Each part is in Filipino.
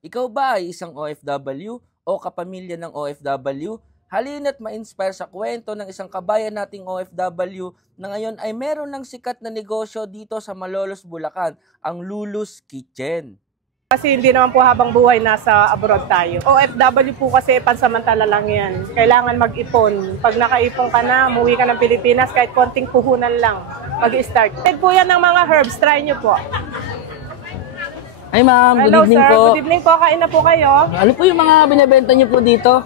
Ikaw ba ay isang OFW o kapamilya ng OFW? Halina't ma-inspire sa kwento ng isang kabayan nating OFW na ngayon ay meron ng sikat na negosyo dito sa Malolos, Bulacan, ang Lulu's Kitchen. Kasi hindi naman po habang buhay nasa abroad tayo. OFW po kasi pansamantala lang yan. Kailangan mag-ipon. Pag nakaipon ka na, umuwi ka ng Pilipinas, kahit konting puhunan lang, mag-start. Pwede po yan ng mga herbs, try nyo po. Hi ma'am, good Hello evening sir, po. good evening po. Kain na po kayo. Ano po yung mga binibenta niyo po dito?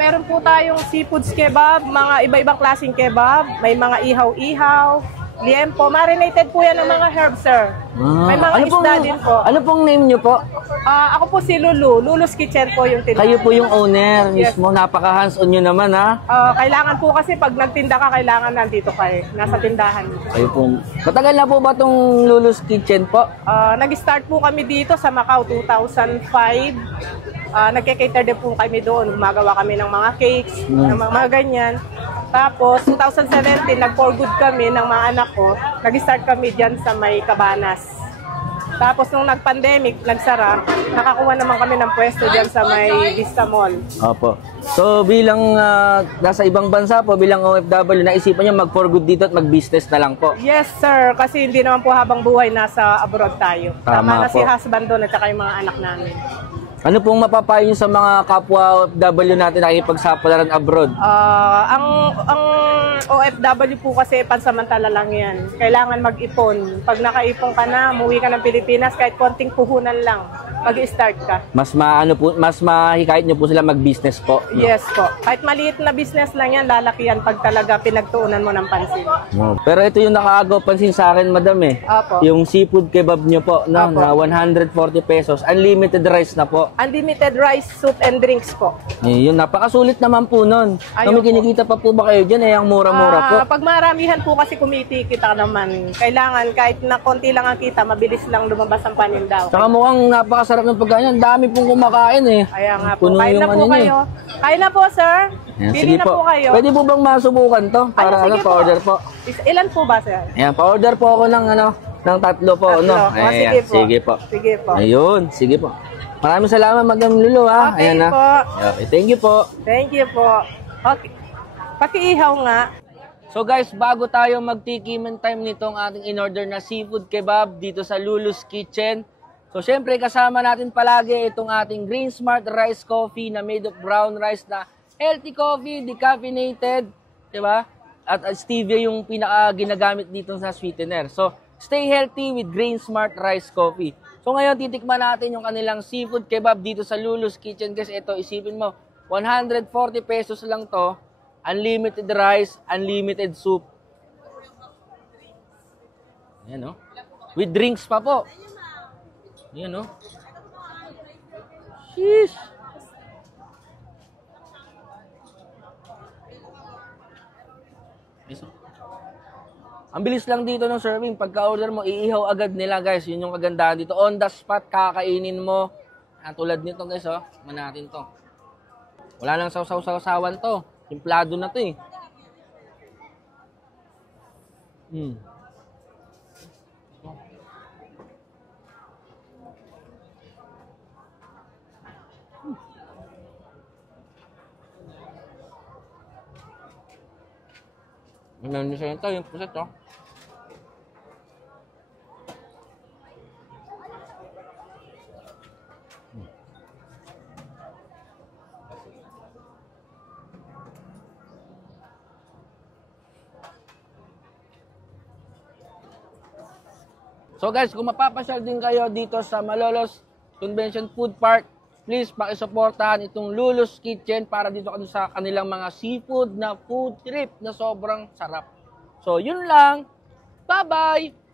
Meron po tayong seafoods kebab, mga iba-ibang klaseng kebab, may mga ihaw-ihaw, liempo. Marinated po yan ng mga herbs, sir. May mga isda din po. Ano pong name niyo po? Ako po si Lulu. Lulu's Kitchen po yung tindahan. Kayo po yung owner Yes. mismo. Napaka-hands-on nyo naman ha. Kailangan po kasi pag nagtinda ka, kailangan nandito kayo. Nasa tindahan. Kayo po. Matagal na po ba itong Lulu's Kitchen po? Nag-start po kami dito sa Macau 2005. Nagke-cater din po kami doon. Gumagawa kami ng mga cakes, ng mga ganyan. Tapos, 2017, nag-for good kami ng mga anak ko. Nag-start kami dyan sa may Cabanas. Tapos, nung nag-pandemic, nagsara, nakakuha naman kami ng pwesto dyan sa may Vista Mall. Opo. So, bilang nasa ibang bansa po, bilang OFW, naisipan nyo mag-for good dito at mag-business na lang po? Yes, sir. Kasi hindi naman po habang buhay nasa abroad tayo. Tama Tama na si po. husband doon at saka yung mga anak namin. Ano pong mapapayo nyo sa mga kapwa OFW natin na ipagsapalaran abroad? Ang OFW po kasi pansamantala lang yan. Kailangan mag-ipon. Pag nakaipon ka na, umuwi ka ng Pilipinas, kahit konting puhunan lang, mag-start ka. Mas mahikayat nyo po sila mag-business po? No? Yes po. Kahit maliit na business lang yan, lalaki yan pag talaga pinagtuunan mo ng pansin. Pero ito yung nakakaagaw pansin sa akin, madam eh. Opo. Yung seafood kebab nyo po, no, Opo. na 140 pesos. Unlimited rice na po. Unlimited rice, soup, and drinks po. Yun, napakasulit naman po nun. Ayun Kung may kinikita pa po ba kayo dyan, ang mura-mura po. Pag maramihan po kasi kumiti kita naman, kailangan kahit na konti lang ang kita, mabilis lang lumabas ang panindaw. Saka mukhang napakasarap ng pagkain. Ang dami pong kumakain eh. Kaya nga po, Puno kain yung na po ano niya eh. kayo. Kain na po, sir. Ayan, Bili sige na po kayo. Pwede po bang masubukan to? Para Sige pa-order po. Ilan po ba, sir? Ayan, pa-order po ako ng ng tatlo po. Tatlo. No? Sige po. Sige po. Sige po. Ayun, sige po. Maraming salamat, Madam Lulu ha. Okay Ayan, po. Okay, thank you po. Thank you po. Okay. Pakiihaw nga. So guys, bago tayo magtikiman time nitong ating in-order na seafood kebab dito sa Lulu's Kitchen. So syempre kasama natin palagi itong ating Green Smart Rice Coffee na made of brown rice na healthy coffee, decaffeinated, di ba? At stevia yung pinaka ginagamit dito sa sweetener. So stay healthy with Green Smart Rice Coffee. So ngayon titikman natin yung kanilang seafood kebab dito sa Lulu's Kitchen. Kasi ito, isipin mo, 140 pesos lang to. Unlimited rice, unlimited soup. Ayan, no? With drinks pa po. Ayan, no? Sheesh! Ang bilis lang dito ng serving. Pagka-order mo, iihaw agad nila, guys. Yun yung kagandahan dito. On the spot, kakainin mo. Tulad nito, guys, oh. Manatin to. Wala nang saw-saw-sawan to. Timplado na to eh. Meron din sa ito, yung puset to. So guys, kung mapapasyal din kayo dito sa Malolos Convention Food Park, please pakisuportahan itong Lulu's Kitchen para dito sa kanilang mga seafood na food trip na sobrang sarap. So yun lang. Bye-bye!